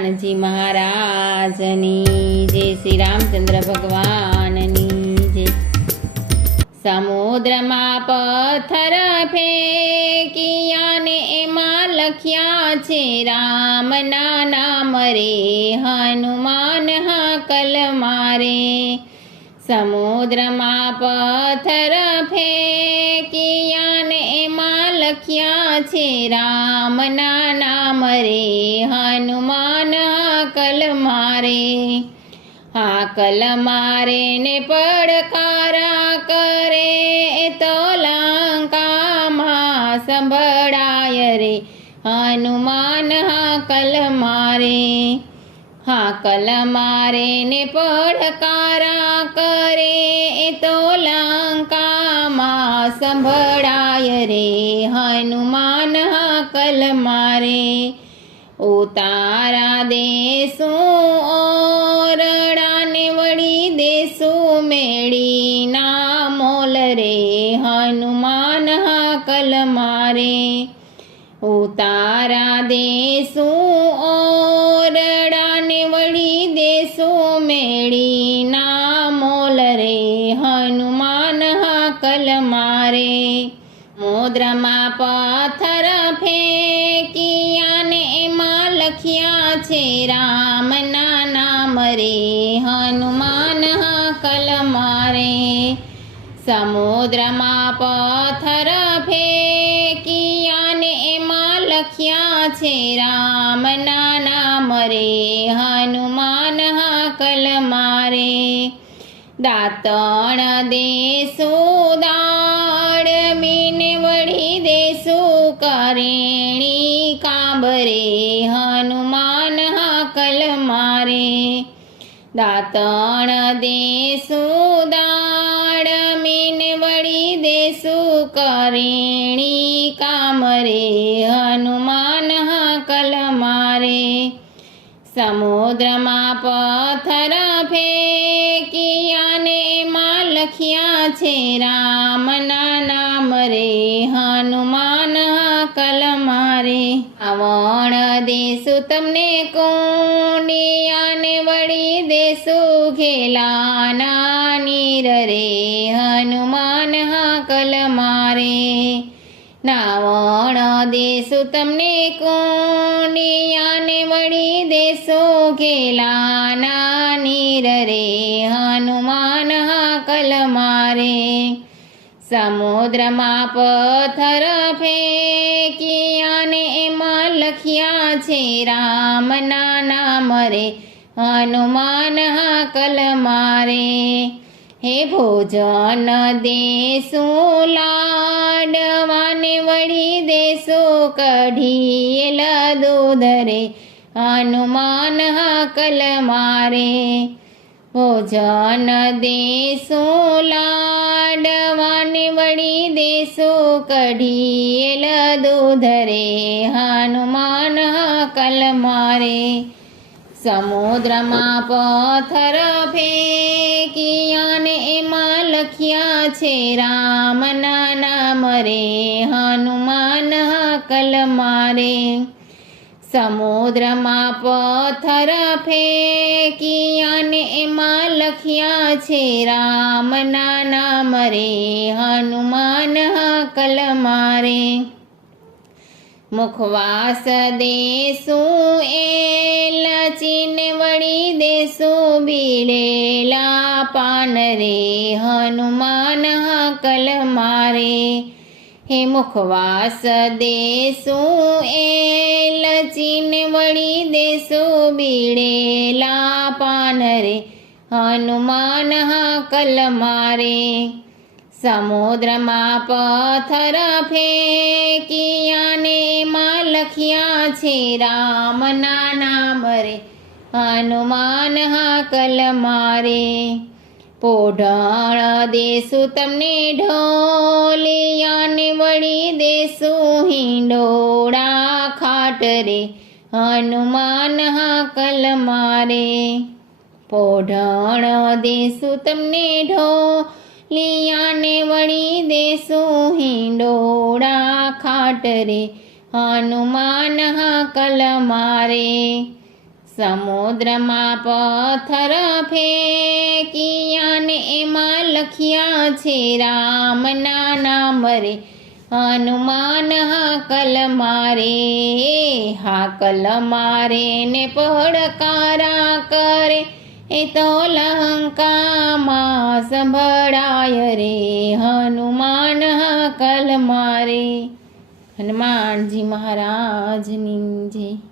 હનુમાનજી મહારાજની જય, શ્રી રામચંદ્ર ભગવાનની જય। સમુદ્રમાં પથ્થર ફેંક્યા ને એમાં લખ્યા છે રામના નામ રે, હનુમાન હાકલ મારે। સમુદ્રમાં પથ્થર ફેંક્યા ને એમાં લખ્યા છે રામના નામ રે, હનુમાન હાકલ મારે। હાકલ મારે ને પડકારા કરે તો લંકામાં સંભળાય રે, હનુમાન હાકલ મારે। હાકલ મારે ને પડકારા કરે તો લંકામાં સંભળાય રે, હનુમાન હાકલ મારે। ઉતારા દેશું ઓરડાને વળી દેશું મેળીના મોલ રે, હનુમાન હાકલ મારે। ઉતારા દેશું ઓરડાને વળી દેશું મેળીના મોલ રે, હનુમાન હાકલ મારે। સમુદ્રમાં પથ્થર ફેંક્યા ને એમાં લખ્યા છે રામના નામ રે, હનુમાન હાકલ મારે। સમુદ્રમાં પથ્થર ફેંક્યા ને એમાં લખ્યા છે રામના નામ રે, હનુમાન હાકલ મારે। દાંતણ દેશું દાળમીને વળી દેશું કરેણી કાંબરે, હનુમાન હાકલ મારે। દાંતણ દેશું દાળમીને વળી દેશું કરેણી કામરે, હનુમાન હાકલ મારે। સમુદ્રમાં પથ્થર ફેંક્યા ને એમાં લખ્યા છે રામના નામ રે, હનુમાન હાકલ મારે। આવણ દેશું તમને કુંડિયાને વળી દેશું ઘેલાના નીર રે, હનુમાન હાકલ મારે। નાવણ દેશું તમને કુંડિયાને વળી દેશું ઘેલાના નીર રે, હનુમાન હાકલ મારે। સમુદ્રમાં પથ્થર ફેંક્યા ને એમાં લખ્યા છે રામના નામ રે, હનુમાન હાકલ મારે। હે ભોજન દેશું લાડવાને વળી દેશું કઢીએલ દૂધ રે, હનુમાન હાકલ મારે। ભોજન દેશું લાડવાને વળી દેશું કઢીએલ દૂધ રે, હનુમાન હાકલ મારે। સમુદ્રમાં પથ્થર ફેંક્યા ને એમાં લખ્યા છે રામના નામ રે, હનુમાન હાકલ મારે। સમુદ્રમાં પથ્થર ફેંક્યા ને એમાં લખ્યા છે રામના નામ રે, હનુમાન હાકલ મારે। મુખવાસ દેશું એલચીને વળી દેશું બીડેલા પાન રે, હનુમાન હાકલ મારે। હે મુખવાસ દેશું એલચીને વળી દેશું બીડેલા પાન રે, હનુમાન હાકલ મારે। સમુદ્રમાં પથ્થર ફેંક્યા ને એમાં લખ્યા છે રામના નામ રે, હનુમાન હાકલ મારે। પોઢણ દેશું તમને ઢોલિયાને વળી દેશું હિંડોળા ખાટ રે, હનુમાન હાકલ મારે। પોઢણ દેશું તમને ઢોલિયાને વળી દેશું હિંડોળા ખાટ રે, હનુમાન હાકલ મારે। સમુદ્રમાં પથ્થર ફેંકિયા ને એમાં લખ્યા છે રામના નામ રે. હનુમાન હાકલ મારે ને પડકારા કરે, એ તો લંકામાં સંભળાય રે. હનુમાન હાકલ મારે. હનુમાનજી મહારાજની જય.